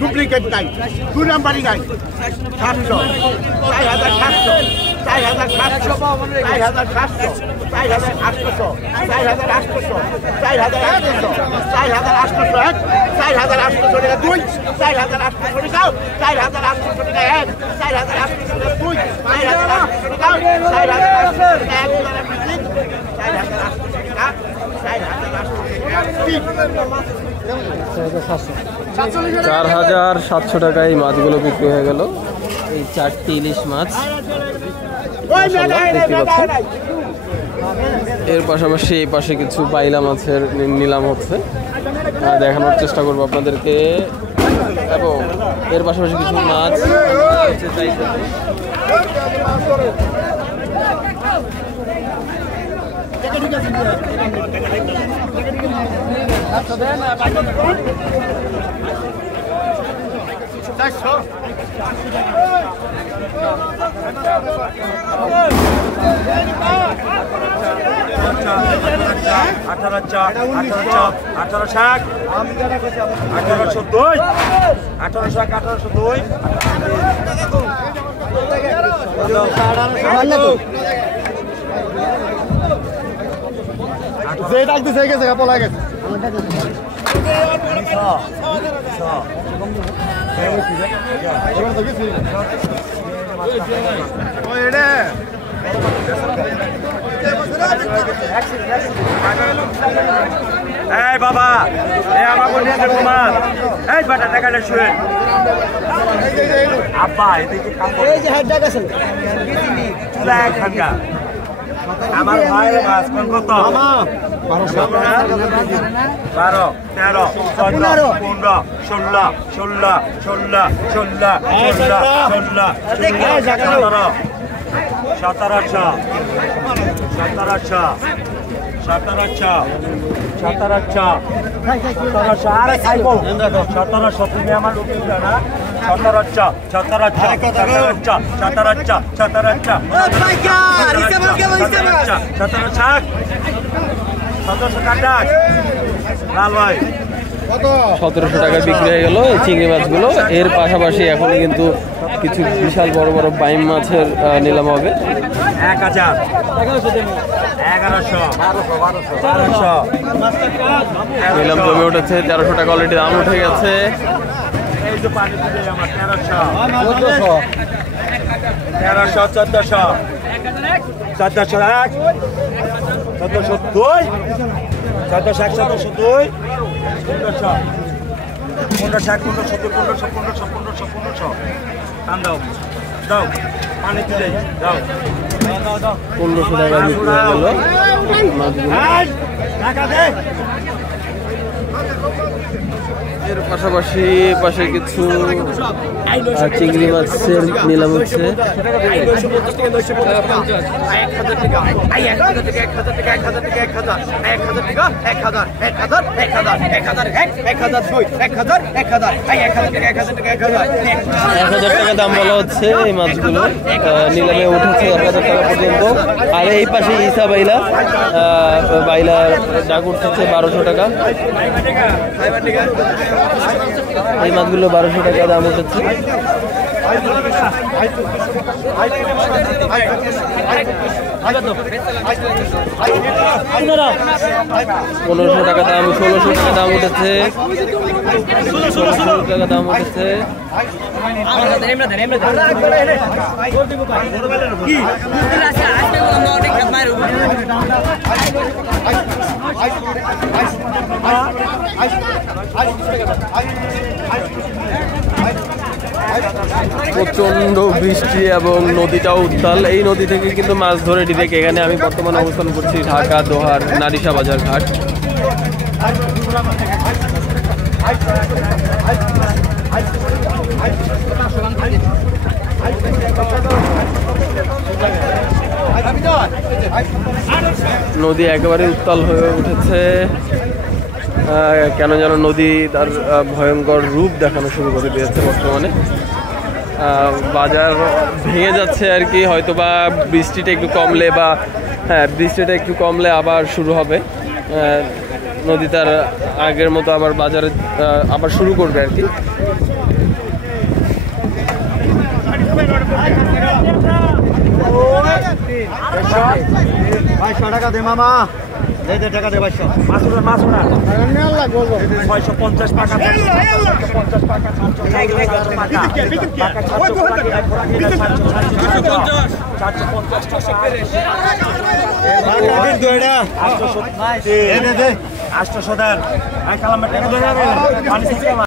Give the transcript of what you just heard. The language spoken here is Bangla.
ডুপ্লিকেট নাই, 2 নাম্বারই নাই। 700, 4,700, 4,700, 4,700, 4,800, 4,800, 4,800, 4,800 এক, 4,800 টাকা 2, 4,800 টাকা, 4,800 টাকা 1, 4,800 টাকা 2, 4,800 টাকা, 4,800 টাকা 1, 4,800 টাকা, 4,700 টাকায় এই মাছগুলো বিক্রি হয়ে গেল। এই 4টি ইলিশ মাছ দেখতে পাচ্ছেন। এর পাশাপাশি এই পাশে কিছু বাইলা মাছের নিলাম হচ্ছে, দেখানোর চেষ্টা করবো আপনাদেরকে। এবং এর পাশাপাশি কিছু মাছ এই বাবা, এই আমাকে নিয়ে দেখো মাছ, এই বাটা টাকাটা শুয়ে আব্বা এদিকে কাম করে, এই যে হেড ডাক আছে চলে এখানকা আমার ভাইয়ের মাছ কোন কত 12, 13, 14, 15, 16, 16, 16, 16, 17, 17, আরে খাইবো 17 তুমি আমার লোক না 17, 1700 টাকা বিক্রি হয়ে গেল এই চিংড়ি মাছগুলো। এর পাশাপাশি এখন কিন্তু কিছু বিশাল বড় বড় বাইম মাছের নিলাম হবে। 1000, 1100, 1200 নিলাম জমে উঠেছে। 1300 টাকা অলরেডি দাম উঠে গেছে। এই যে পানি দিলে আমার 1300, 1400, 1401, 1402, 1401, 1402, 1500, টান দাও দাও পানি দিলে দাও 1500 টাকা বিক্রি হয়ে গেল মাছগুলো। এর পাশাপাশি পাশে কিছু চিংড়ি মাছের নিলাম হচ্ছে। টাকা দাম বলা হচ্ছে এই মাছগুলো। নিলামে উঠেছে 1000 টাকা পর্যন্ত। আর এই পাশে ইসা বাইলা ডাক উঠতেছে 1200 টাকা। এই মাছগুলো 1200 টাকা দাম উঠেছে। 1500 টাকা দাম, 1600 টাকা দাম উঠেছে, 1600 টাকা দাম উঠেছে। প্রচন্ড বৃষ্টি এবং নদীটাও উত্তাল। এই নদী থেকে কিন্তু মাছ ধরে ডিরেক্ট এখানে আমি বর্তমানে অবস্থান করছি ঢাকা দোহার নারিশা বাজার ঘাট। নদী একেবারে উত্তাল হয়ে উঠেছে। কেন যেন নদী তার ভয়ঙ্কর রূপ দেখানো শুরু করে দিয়েছে বর্তমানে। বাজার ভেঙে যাচ্ছে আর কি, হয়তো বা বৃষ্টিটা একটু কমলে বা বৃষ্টিটা একটু কমলে আবার শুরু হবে। নদী তার আগের মতো আবার বাজারে আবার শুরু করবে আর কি। ভাইশো টাকা দে মামা, দে টাকা দে ভাইশো। মাসুরা 650 টাকা, 50 টাকা, 800 দেন।